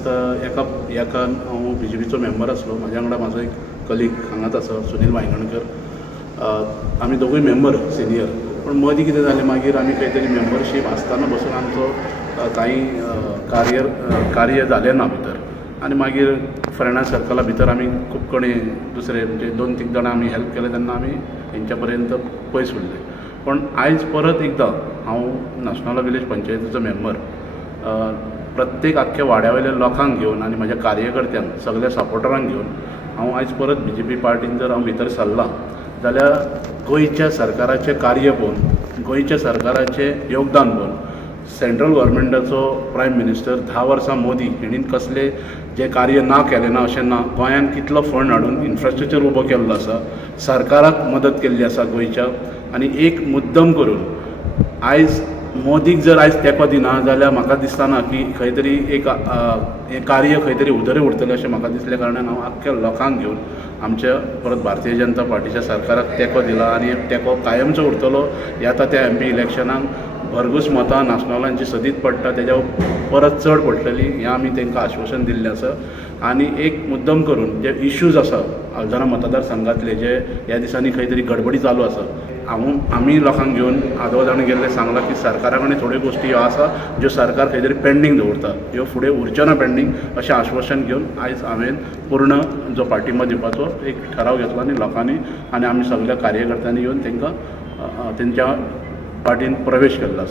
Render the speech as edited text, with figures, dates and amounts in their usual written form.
दिसता एका हांव BJPचो मेंबर आसलो, म्हाज्या वांगडा म्हाजो एक कलीग हांगाच आसा सुनील वांयगणकर, आमी दोगूय मेंबर सिनियर. पण मदीं कितें जालें, मागीर आमी खंय तरी मेंबरशीप आसतना बसून आमचो कांय कार्य जालें ना भितर. आनी मागीर फ्रेंडा सर्कला भितर आमी खूब कोणी दुसरे म्हणजे 2-3 जाणां आमी हेल्प केलें तेन्ना आमी हेंच्या पर्यंत पयस उरले. पण आयज परत एकदां हांव नाशनाला विलेज पंचायतीचो मेंबर, प्रत्येक आख्ख्या वाड्या वयल्या लोकांक घेवन आनी म्हाज्या कार्यकर्त्यांक सगळ्या सपोर्टरांक घेवन हांव आयज परत BJP पार्टीन जर हांव भितर सरलां जाल्यार गोंयच्या सरकाराचें कार्य पळोवन, गोंयच्या सरकाराचें योगदान पळोवन, सेंट्रल गव्हर्मेंटाचो प्रायम मिनिस्टर 10 वर्सां मोदी हेणीन कसले जे कार्य ना केलें ना अशें ना. गोंयांत कितलो फंड हाडून इन्फ्रास्ट्रक्चर उबो केल्लो आसा, सरकाराक मदत केल्ली आसा गोंयच्या. आनी एक मुद्दम करून आयज मोदीक जर आयज तेंको दिना जाल्यार म्हाका दिसतना की खंय तरी एक कार्य खंय तरी उदरे उरतलें अशें म्हाका दिसल्या कारणान हांव आख्ख्या लोकांक घेवन आमच्या परत भारतीय जनता पार्टीच्या सरकाराक तेंको दिला. आनी तेंको कायमचो उरतलो. येता त्या MP इलेक्शनाक भरघोस मतां नाशनलांची सदीत पडटा, तेज्या परत चड पडटली हें आमी तांकां आश्वासन दिल्लें आसा. आनी एक मुद्दम करून जे इश्यूज आसा हलदरा मतदारसंघातले जे ह्या दिसांनी खंय तरी गडबडी चालू आसा, आमी लोकांक घेवन आदवोगादान गेल्ले सांगलां की सरकारा कडेन थोड्यो गोश्टी ह्यो आसा ज्यो सरकार खंय तरी पेंडींग दवरता, ह्यो फुडें उरच्यो ना पेंडींग अशें आश्वासन घेवन आयज हांवें पूर्ण जो पाठिंबा दिवपाचो एक ठराव घेतलो आनी लोकांनी आनी आमी सगळ्या कार्यकर्त्यांनी येवन तांकां तेंच्या पार्टीन प्रवेश केल्लो आसा.